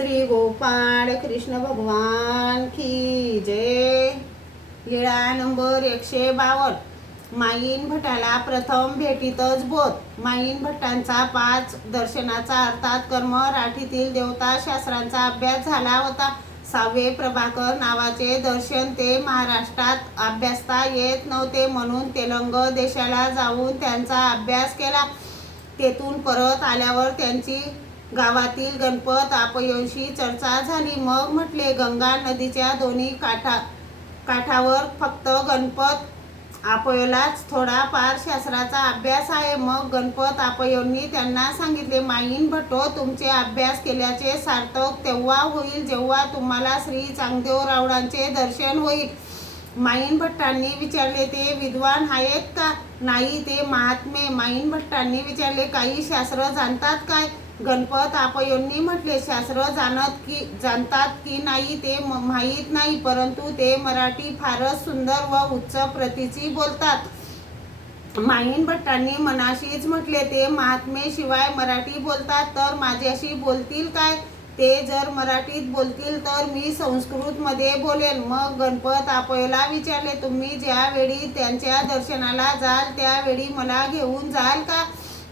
श्री गोपाळ कृष्ण भगवान की जय। लीळा नंबर 152। माईन भटाला प्रथम भेटीतच बोध। माईन भट्टांचा 5 दर्शनाचा अर्थात कर्म राठीतील देवता शास्त्रांचा अभ्यास झाला होता। 6वे प्रभाकर नावाचे दर्शन ते महाराष्ट्रात अभ्यासता येत नव्हते, म्हणून तेलंग देशाला जाऊन त्यांचा अभ्यास केला। तेथून परत आल्यावर त्यांची गावातील गणपत आपयोंशी चर्चा झाली। मग म्हटले, गंगा नदीच्या दोन्ही काठावर फक्त गणपत आपयोलाच थोडाफार शास्त्राचा अभ्यास आहे। मग गणपत आपयोंनी त्यांना सांगितले, माईन भट्टो, तुमचे अभ्यास केल्याचे सार्थक तेव्हा होईल जेव्हा तुम्हाला श्री चांगदेवरावडांचे दर्शन होईल। माईन भट्टांनी विचारले, ते विद्वान आहेत का? नाही, ते महात्मे। माईन भट्टांनी विचारले, काही शास्त्र जाणतात काय? गणपत आपयोंनी म्हटले, शास्त्र जाणतात की नाही ते माहीत नाही, परंतु ते मराठी फारच सुंदर व उच्च प्रतीची बोलतात। माईन भट्टांनी मनाशीच म्हटले, ते महात्मे शिवाय मराठी बोलतात तर माझ्याशी बोलतील काय? ते जर मराठीत बोलतील तर मी संस्कृतमध्ये बोलेन। मग गणपत आपयोला विचारले, तुम्ही ज्यावेळी त्यांच्या दर्शनाला जाल त्यावेळी मला घेऊन जाल का?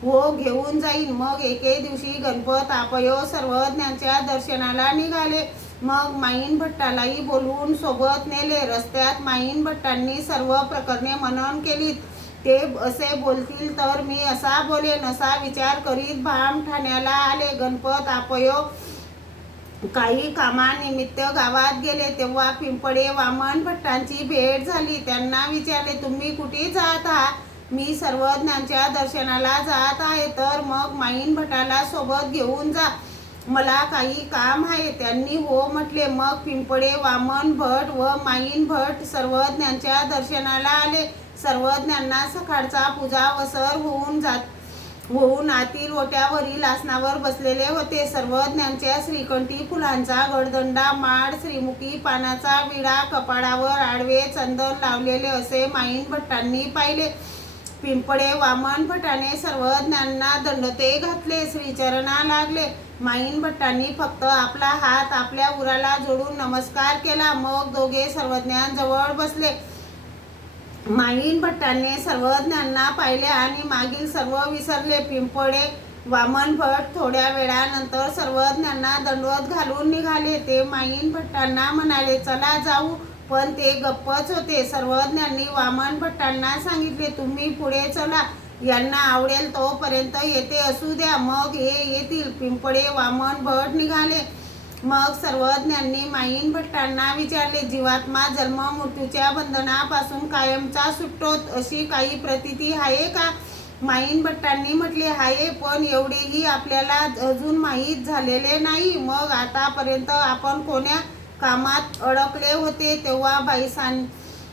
हो, घेऊन जाईन। मग एके दिवशी गणपत आपयो सर्वज्ञांच्या दर्शनाला निघाले। मग माईन भट्टालाही बोलवून सोबत नेले। रस्त्यात माईन भट्टांनी सर्व प्रकरणे मनन केलीत। ते असे बोलतील तर मी असा बोलेन असा विचार करीत भाम ठाण्याला आले। गणपत आपयो काही कामानिमित्त गावात गेले तेव्हा पिंपळे वामन भट्टांची भेट झाली। त्यांना विचारले, तुम्ही कुठे जात आहात? मी सर्वज्ञांच्या दर्शनाला जात आहे। तर मग माईन भट्टाला सोबत घेऊन जा, मला काही काम आहे। त्यांनी हो म्हटले। मग पिंपळे वामन भट व माईन भट सर्वज्ञांच्या दर्शनाला आले। सर्वज्ञांना सकाळचा पूजावसर होऊन आतील ओट्यावरील आसनावर बसलेले होते। सर्वज्ञांच्या श्रीकंठी फुलांचा गडदंडा, माळ, श्रीमुखी पानाचा विडा, कपाळावर आडवे चंदन लावलेले असे माईन भट्टांनी पाहिले। पिंपळे वामन भटाने सर्वज्ञांना दंडोते घातले, श्रीचरणा लागले। माईन भट्टांनी फक्त आपला हात आपल्या उराला जोडून नमस्कार केला। मग दोघे सर्वज्ञांजवळ बसले। माईन भट्टांनी सर्वज्ञांना पाहिले आणि मागील सर्व विसरले। पिंपळे वामन भट थोड्या वेळानंतर सर्वज्ञांना दंडवत घालून निघाले। ते माईन भट्टांना म्हणाले, चला जाऊ, पण ते गप्पच होते। सर्वज्ञांनी वामन भट्टांना सांगितले, तुम्ही पुढे चला, यांना आवडेल तोपर्यंत येथे असू द्या, मग येतील। पिंपळे वामन भट निघाले। मग सर्वज्ञांनी माईन भट्टांना विचारले, जीवात्मा जन्म मृत्यूच्या बंधनापासून कायमचा सुटतो अशी काही प्रतीती आहे का? माईन भट्टांनी म्हटले, आहे, पण एवढेही आपल्याला अजून माहीत झालेले नाही। मग आतापर्यंत आपण कोण्या कामात अडकले होते? तेव्हा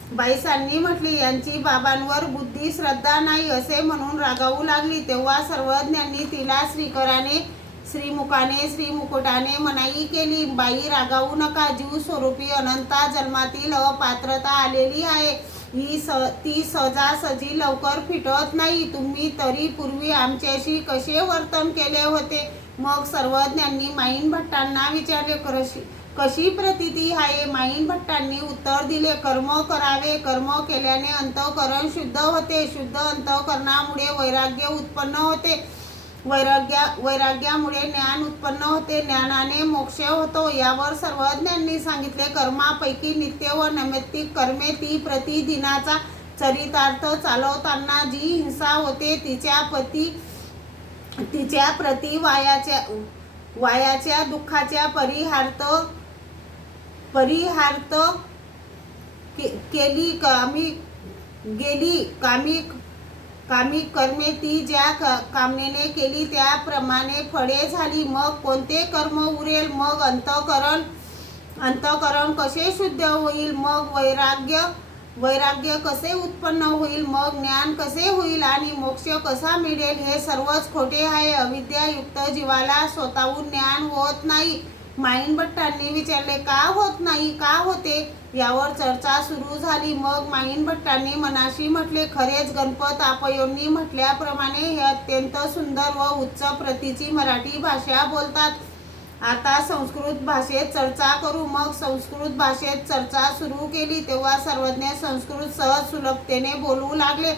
बाईसांनी म्हटले, यांची बाबांवर बुद्धी श्रद्धा नाही असे म्हणून रागावू लागली। तेव्हा सर्वज्ञांनी तिला श्रीकराने, श्रीमुखाने, श्रीमुकुटाने मनाई केली, बाई रागावू नका, जीव स्वरूपी अनंता जन्मातील अपात्रता आलेली आहे, ती सहजासहजी लवकर फिटत नाही। तुम्ही तरी पूर्वी आमच्याशी कसे वर्तन केले होते? मग सर्वज्ञांनी माईन भट्टांना विचारले, कशी प्रतीती आहे? माईन भट्टांनी उत्तर दिले, कर्म करावे, कर्म केल्याने अंतःकरण शुद्ध होते, शुद्ध अंतःकरणामुळे वैराग्य उत्पन्न होते, वैराग्यामुळे ज्ञान उत्पन्न होते, ज्ञानाने मोक्ष होतो। यावर सर्वज्ञांनी सांगितले, कर्मापैकी नित्य व नैमित्तिक कर्मे, ती प्रतिदिनाचा चरितार्थ चालवताना जी हिंसा होते तिच्या प्रति वायाच्या दुःखाच्या परिहार्थ केली कामी कर्मे, ती ज्या कामनेने केली त्याप्रमाणे फळे झाली। मग कोणते कर्म उरेल? मग अंतःकरण कसे शुद्ध होईल? मग वैराग्य कसे उत्पन्न होईल? मग ज्ञान कसे होईल आणि मोक्ष कसा मिळेल? हे सर्वच खोटे आहे। अविद्यायुक्त जीवाला स्वतःहून ज्ञान होत नाही। माईन भट्टांनी विचारले, का होत नाही, का होते? यावर चर्चा सुरू झाली। मग माईन भट्टांनी मनाशी म्हटले, खरेच गणपत आपयोंनी म्हटल्याप्रमाणे हे अत्यंत सुंदर व उच्च प्रतीची मराठी भाषा बोलतात। आता संस्कृत भाषेत चर्चा करू. मग संस्कृत भाषेत चर्चा सुरू केली तेव्हा सर्वज्ञ संस्कृत सहज सुलभतेने बोलू लागले.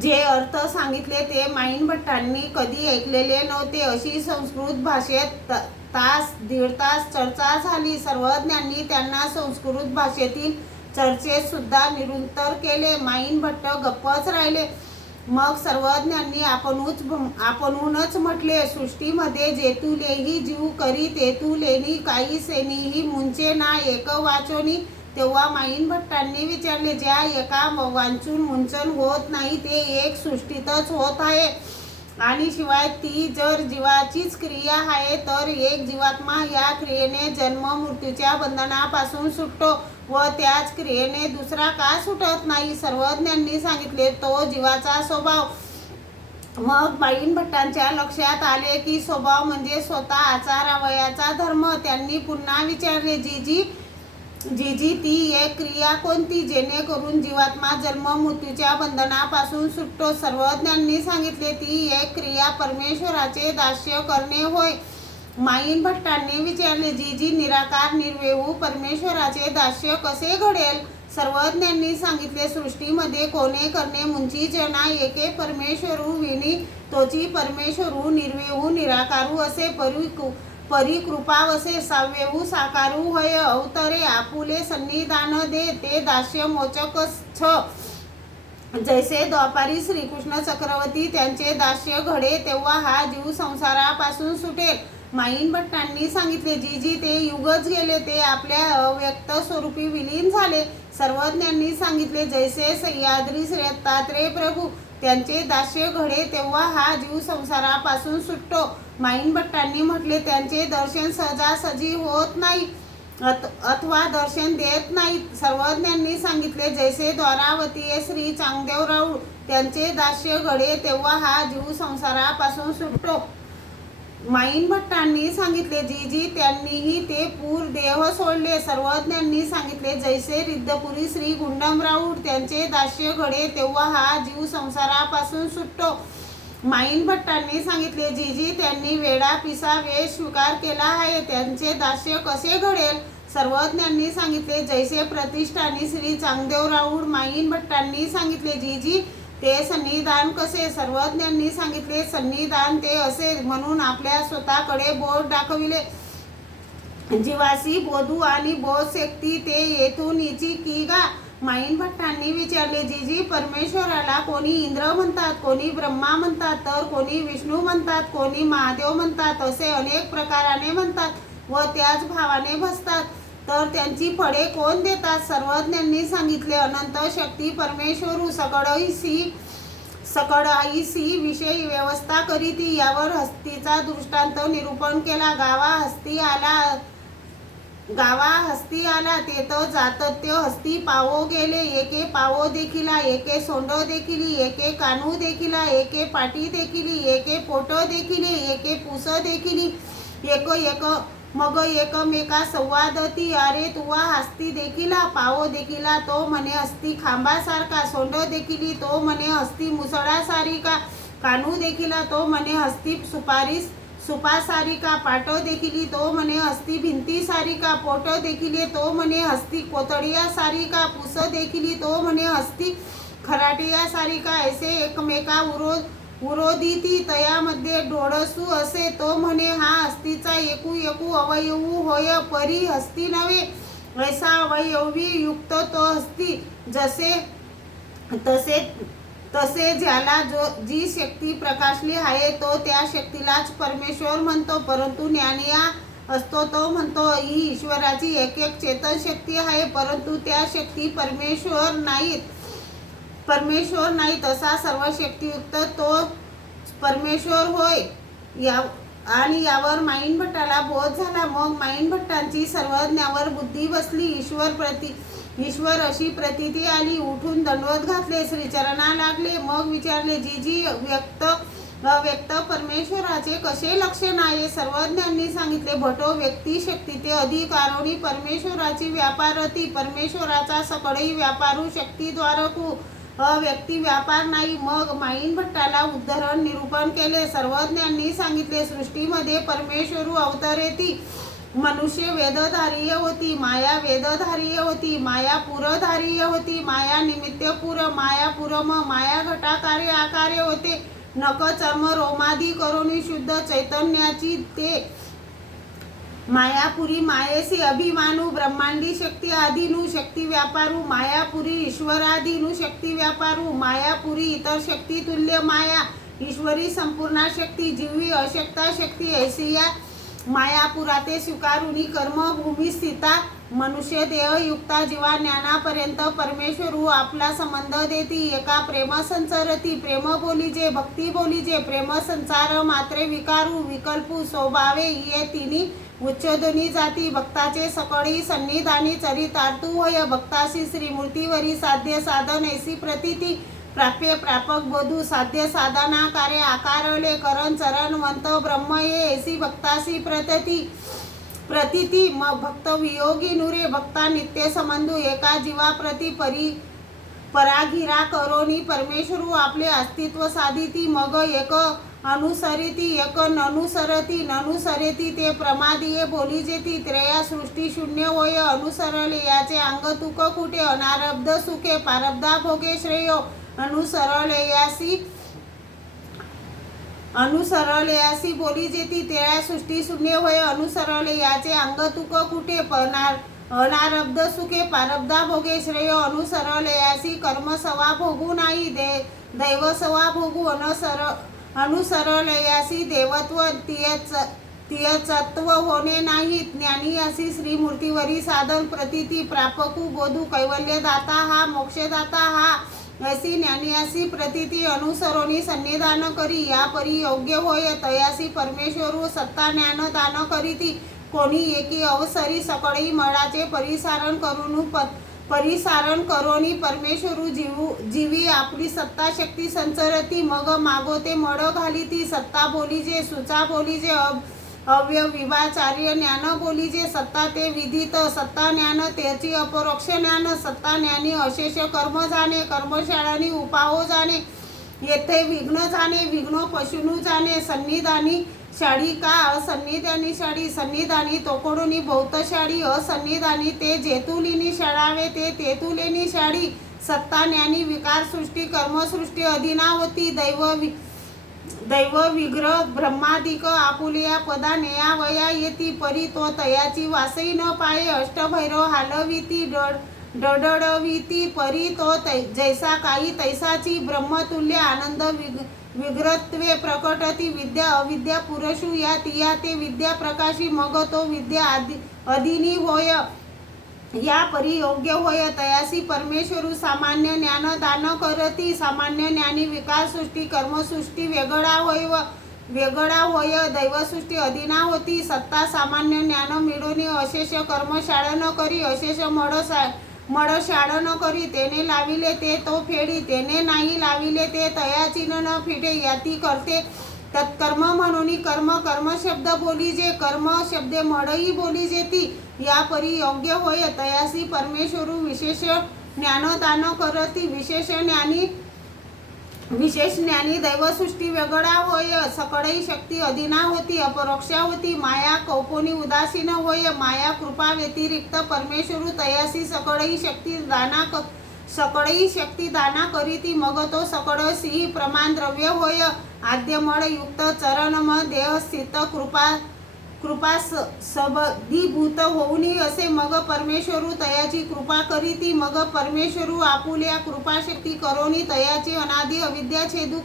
जे अर्थ सांगितले ते माईन भट्टांनी कधी ऐकलेले नव्हते. अशी संस्कृत भाषेत तास दीड तास चर्चा झाली. सर्वज्ञांनी त्यांना संस्कृत भाषेतील चर्चेत सुद्धा निरुत्तर केले. माईन भट्ट गप्पच राहिले. मग सर्वज्ञांनी आपणहूनच म्हटले, सृष्टीमध्ये जेतुलेही जीव करी तेतुलेनी काही सेनीही मुंचे ना एक वाचोनी. तेव्हा माईन भट्टांनी विचारले, ज्या एका वांचून मुंचन होत नाही ते एक सृष्टीतच होत आहे, आणि शिवाय ती जर जीवाचीच क्रिया आहे तर एक जीवात्मा या क्रियेने जन्म मृत्यूच्या बंधनापासून सुटतो व त्याच क्रियेने दुसरा का सुटत नाही. सर्वज्ञांनी सांगितले, तो जीवाचा स्वभाव. मग माईन भट्टांच्या लक्षात आले की स्वभाव म्हणजे स्वतः आचार अवयाचा धर्म. त्यांनी पुन्हा विचारले, जीजी ती एक क्रिया कोणती जेणेकरून जीवात्मा जन्म मृत्यूच्या बंधनापासून सुटतो. सर्वज्ञांनी सांगितले, ती एक क्रिया परमेश्वराचे दास्य करणे होय. माईन भट्टांनी विचारले, जीजी निराकार निर्वेहू परमेश्वराचे दास्य कसे घडेल. सर्वज्ञांनी सांगितले, सृष्टीमध्ये कोणे करणे मुंची जना एके परमेश्वरू विनी तोची परमेश्वरू निर्वेहू निराकारू असे परिकृपावसे साव्यहू साकारू होय. अवतरे आपुले सन्निधान दे ते दास्य मोचक छ. जैसे द्वापारी श्रीकृष्ण चक्रवर्ती त्यांचे दास्य घडे तेव्हा हा जीव संसारापासून सुटेल. माईन भट्टांनी सांगितले, जीजी ते युगच गेले, ते आपल्या अव्यक्त स्वरूपी विलीन झाले. सर्वज्ञांनी सांगितले, जैसे सह्याद्री दत्तात्रेय प्रभू त्यांचे दास्य घडे तेव्हा हा जीव संसारापासून सुटतो. माईन भट्टांनी म्हटले, त्यांचे दर्शन सहजासहजी होत नाही अथवा दर्शन देत नाही. सर्वज्ञांनी सांगितले, जैसे द्वारावतीय श्री चांगदेवराव त्यांचे दास्य घडे तेव्हा हा जीव संसारापासून सुटतो. माईन भट्टांनी सांगितले, जीजी त्यांनीही ते पूर देह सोडले. सर्वज्ञांनी सांगितले, जैसे रिद्धपुरी श्री गुंडमराऊड त्यांचे दास्य घडे तेव्हा हा जीव संसारापासून सुटतो. माईन भट्टांनी सांगितले, जीजी त्यांनी वेडा पिसा वेश स्वीकार केला आहे, त्यांचे दास्य कसे घडेल. सर्वज्ञांनी सांगितले, जैसे प्रतिष्ठानी श्री चांगदेवराऊड. माईन भट्टांनी सांगितले, जीजी ते सन्निधान कसे. सर्वज्ञांनी सांगितले, सन्निधान ते असे म्हणून आपल्या स्वतःकडे बोट दाखविले. जीवासी बोधू आणि बोध शक्ती ते येथून इची की गा. माईन भट्टांनी विचारले, जीजी परमेश्वराला कोणी इंद्र म्हणतात, कोणी ब्रह्मा म्हणतात, तर कोणी विष्णू म्हणतात, कोणी महादेव म्हणतात, असे अनेक प्रकाराने म्हणतात व त्याच भावाने भसतात, तर त्यांची फळे कोण देतात. सर्वज्ञांनी सांगितले, अनंत शक्ती परमेश्वरू सकळाईसी विषयी व्यवस्था करीती. यावर हस्तीचा दृष्टांत निरूपण केला. गावा हस्ती आला तेथ जातत्य हस्ती पावो गेले. एके पावो देखिला, एके सोंड देखिली, एके कानू देखिला, एके पाटी देखिली, एके पोट देखिले, एके पुस देखिली, एक मग एकमेका संवादती. अरे तुवा हस्ती देखिला, पावो देखिला तो म्हणे हस्ती खांबासारखा, सोंड देखिली तो म्हणे हस्ती मुसळासारिका, कानू देखिला तो म्हणे हस्ती सुपासारिका, पाट देखिली तो म्हणे हस्ती भिंतीसारिका, पोट देखिले तो म्हणे हस्ती कोतडियासारिका, पुस देखिली तो म्हणे हस्ती खराटियासारिका. ऐसे एकमेका उरोदिती तयामध्ये डोळसू असे तो म्हणे हा हस्तीचा एकू अवयवू होय, परी हस्ती नव्हे. ऐसा अवयवी युक्त तो हस्ती. तसे ज्याला जी शक्ती प्रकाशली आहे तो त्या शक्तीलाच परमेश्वर म्हणतो. परंतु ज्ञानिया असतो तो म्हणतो ही ईश्वराची एक चेतन शक्ती आहे, परंतु त्या शक्ती परमेश्वर नाही तसा सर्व शक्तियुक्त तो परमेश्वर होय. आणि यावर माईन भट्टाला बोध झाला. मग माईन भट्टांची सर्वज्ञावर बुद्धी बसली. ईश्वर अशी प्रतीती आली. उठून दंडवत घातले, श्रीचरणा लागले. मग विचारले, जीजी अव्यक्त परमेश्वराचे कसे लक्षण आहे. सर्वज्ञांनी सांगितले, भटो व्यक्ती शक्ती ते अधिकारोणी परमेश्वराची व्यापारती. परमेश्वराचा सकळही व्यापारू शक्तीद्वारकू व्यक्ती व्यापार नाही. मग माईन भट्टाला उद्धरण निरूपण केले. सर्वज्ञांनी सांगितले, सृष्टीमध्ये परमेश्वरू अवतरेती. मनुष्य वेदधारीय होती, माया वेदधारीय होती, माया पुरधारीय होती, माया निमित्त पुर, माया पुरम, माया घटाकार्य आकार्य होते. नक चर्म रोमादी करोनी शुद्ध चैतन्याची ते मायापुरी. मायेसी अभिमानू ब्रह्मांडी शक्ती आदिनु शक्ती व्यापारू. मायापुरी ईश्वरादिनु शक्ती व्यापारू. मायापुरी इतर शक्ती तुल्य माया. ईश्वरी संपूर्ण शक्ती, जीवी अशक्ता शक्ती. ऐसी या मायापुराते स्वीकारुनी कर्मभूमी स्थिता. मनुष्य देहयुक्ता जीवा ज्ञानापर्यंत परमेश्वरू आपला संबंध देती. एका प्रेम संचरती. प्रेम बोलीजे भक्ती बोलीजे. प्रेम संचार मात्रे विकारू विकल्पू स्वभावे ये तिनी उच्चोदनी जाती. भक्ताचे सकळी सन्निधानी चरितार्थू होय. भक्ताशी श्रीमूर्तीवरी साध्य साधन ऐसी प्रतीती. प्राप्य प्रापक बोधू साध्य साधना कार्य आकारले करण चरणवंत ब्रह्म ये ऐसी भक्ताशी प्रतीती. मग भक्त वियोगी नुरे भक्ता नित्य संबंधू. एका जीवा प्रति परागिरा करोनी परमेश्वरू आपले अस्तित्व साधिती. मग एक अनुसरिती एक ननुसरेती ते प्रमादीये बोली जेती. त्रया सृष्टी शून्य होय अनुसरले याचे अंग तुक कुठे. अनारब्ध सुखे पारब्धा भोगे श्रेयो. अनुसरलेयासी बोली जेती. तेरा सृष्टी शून्य होय अनुसरले याचे अंग तुक कुठे. अनारब्ध सुखे पारब्धा भोगे श्रेय. अनुसरलेयासी कर्म सवा भोगू नाही दैव सवा भोगू. अनुसरलेयासी देवत्व तियचत्व होणे नाही. ज्ञानी अशी श्रीमूर्तीवरी साधन प्रतीती. प्रापकू बोधू कैवल्यदाता हा मोक्षदाता हा ऐसी ज्ञानियासी प्रतीती. अनुसरोनी सन्निधान करी या परी योग्य होय. तयासी परमेश्वरू सत्ता ज्ञान दान करीती. कोणी एकी अवसरी सकळी मळाचे परिसारण करोनी परमेश्वरू जीवी आपली सत्ता शक्ती संचरती. मग मागोते मळ घालीती. सत्ता बोलीजे सुचा बोलीजे अव्यविभाचार्य ज्ञान बोलीजे. सत्ता ते विदित सत्ता ज्ञान त्याची अपरोक्ष ज्ञान. सत्ता ज्ञानी अशेष कर्म जाणे. कर्मशाळानी उपाहो जाणे. येथे विघ्न जाणे. विघ्न पशुनू जाणे. सन्निधानी शाळी का असन्निधानी शाळी. सन्निधानी तोकडोनी भौतशाळी. असन्निधानी ते जेतुलिनी शाळावे ते तेतुलेनी शाळी. सत्ता ज्ञानी विकार सृष्टी कर्मसृष्टी अधीनावती. दैव विग्रह ब्रह्मादिक आपुलिया पदा नेयावया येती. परी तो तयाची वासई न पाये. अष्टभैरव हालविती डडडविती. परी तो जैसा काही तैसाची. ब्रह्मतुल्य आनंद विग्रहत्वे प्रकटती. विद्या अविद्या पुरुषू या तिया ते विद्या प्रकाशी. मग तो विद्या अदिनी होय या परी योग्य होय. तयासी परमेश्वरू सामान्य ज्ञान दान करती. सामान्य ज्ञानी विकार सृष्टी कर्मसृष्टी वेगळा होय. दैवसृष्टी अधीना होती. सत्ता सामान्य ज्ञान मिळवणे अशेष कर्मशाळ न करी. अशेष मळ शाळ न करी. तेने लाविले ते तो फेडी. तेने नाही लाविले ते तयाची न फिटे. याती करते तत्कर्म म्हणून कर्म शब्द बोलीजे. कर्म शब्दे मळई बोलीजे ती. या परी योग्य होय. तयासी परमेश्वरू विशेष ज्ञान दान करती. विशेष ज्ञानी दैवसृष्टी वेगळा होय. सकळई शक्ती अधीना होती. अपरोक्षा होती. माया कौपोनी उदासीन होय. माया कृपा व्यतिरिक्त परमेश्वरू तयासी सकळई शक्ती दाना करीती. मग तो सकळ सिंह प्रमाण द्रव्य होय. आद्यमळ युक्त चरणम देह स्थित कृपा सबदीभूत होऊनी असे. मग परमेश्वरू तयाची कृपा करीती. मग परमेश्वरू आपुल्या कृपाशक्ती करोनी तयाची अनादि अविद्या छेदू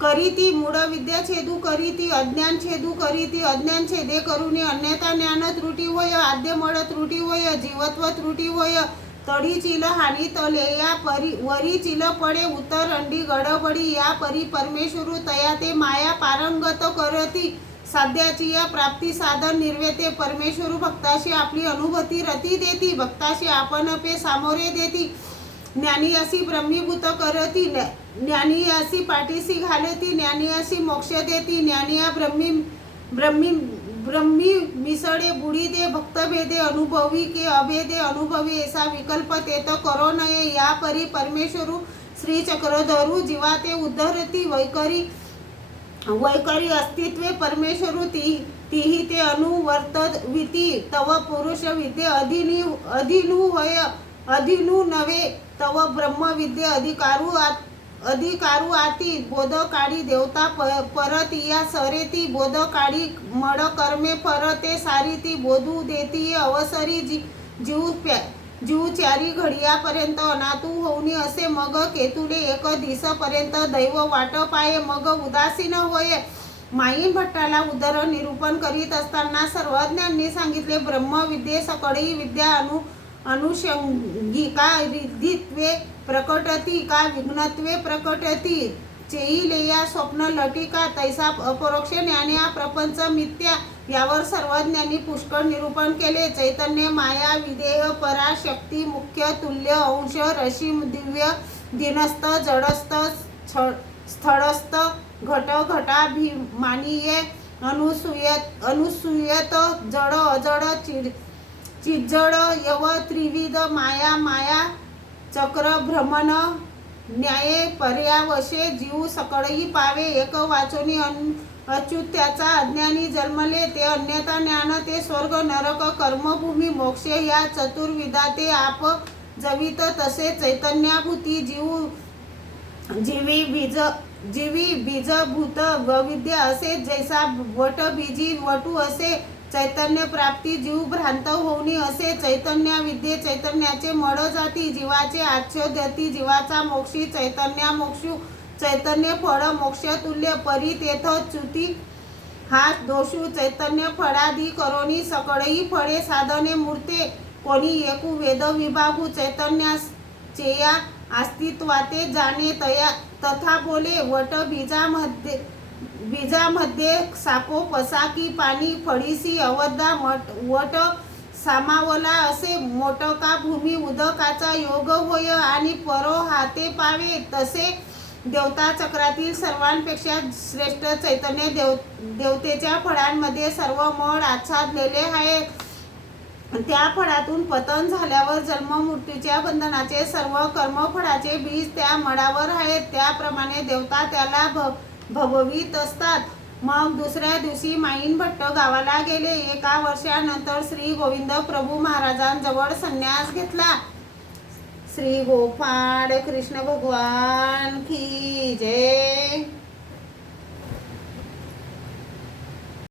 करीती. मूळ विद्या छेदू करीती. अज्ञान छेदू करीती. अज्ञान छेदे करुनी अन्यथा ज्ञान त्रुटी होय. आद्यमळ त्रुटी होय. जीवत्व त्रुटी होय. तडी चिल हानी तले या परी वरी चिल पडे उतर अंडी गडबडी. या परी परमेश्वरू तया ते माया पारंगत करती. साध्याची या प्राप्ती साधन निर्वेते. परमेश्वरू भक्ताशी आपली अनुभूती रती देती. भक्ताशी आपण पे सामोरे देती. ज्ञानी अशी ब्रह्मीभूत करती. ज्ञानी अशी पाठीशी घालती. ज्ञानी अशी मोक्ष देती. ज्ञानी या ब्रह्मी मिसळे बुडी दे भक्तभेदे अनुभवी के अभेदे अनुभवी ऐसा विकल्प तेत करो नये या परी परमेश्वरू श्री चक्रधरू जीवा ते उद्धरती वैकरी अस्तित्वे परमेश्वरू तीही ते अनुवर्तविती तव पुरुष विद्ये अधिनु नवे तव ब्रह्म विद्ये अधिकारू आती बोध काळी देवता परत या सरेती बोध काळी मड कर्मे परते सारीती बोधू देती अवसरी जीव चारी घडियापर्यंत अनातू होऊनी असे मग केतुले एक दिसपर्यंत दैव वाट पाये मग उदासीन होय. माईन भट्टाला उदर निरूपण करीत असताना सर्वज्ञांनी सांगितले ब्रह्मविद्ये सकळी विद्या अनुषंगिका रिद्धित्वे प्रकटती का विघ्नत्वे प्रकटती चेईलेया स्वप्न लटिका तैसा अपरोक्ष ज्ञान्या प्रपंच मिथ्या यावर सर्वज्ञांनी पुष्कळ निरूपण केले. चैतन्य माया विदेह पराशक्ती मुख्य तुल्य अंश रशी दिव्य दिनस्थ जडस्थ स्थळस्थ घट घटाभिमानीये अनुसूयत जड अजड चिज्जड यव त्रिविध माया चक्र भ्रमण न्याये पर्यावशे जीव सकळही पावे एक वाचोनी अच्युत त्याचा अज्ञानी जन्मले ते अन्यथा ज्ञान ते स्वर्ग नरक कर्मभूमी मोक्ष या चतुर्विधाते आप जवित तसे चैतन्याभूती जीवी बीजभूत विद्या असे जैसा वट बीजी वटू असे चैतन्य प्राप्ती जीव भ्रांत होऊनी असे चैतन्य विद्ये चैतन्याचे मड जाती जीवाचे आच्छादती जीवाचा मोक्षी चैतन्या मोक्षू चैतन्य फळ मोक्ष तुल्य परी तेथ च्युती हा दोषू चैतन्य फळादी करोनी सकळही फळे साधने मूर्ते कोणी एकू वेद विभागू चैतन्याचेया अस्तित्वाते जाणे तथा बोले वट बीजामध्ये सापो पसाकी पाणी फळीसी अवद्दा वट सामावला असे मोटका भूमी उदकाचा योग होय आणि परो हाते पावे तसे देवता चक्रातील सर्वांपेक्षा श्रेष्ठ चैतन्य देवतेच्या फळांमध्ये सर्व मळ आच्छादलेले आहे. त्या फळातून पतन झाल्यावर जन्म मृत्यूच्या बंधनाचे सर्व कर्मफळाचे बीज त्या मळावर आहेत. त्याप्रमाणे देवता त्याला भववीत असतात. मग दुसऱ्या दिवशी माईन भट्ट गावाला गेले. 1 वर्षानंतर श्री गोविंद प्रभू महाराजांजवळ संन्यास घेतला. श्री गोपाळ कृष्ण भगवान की जय.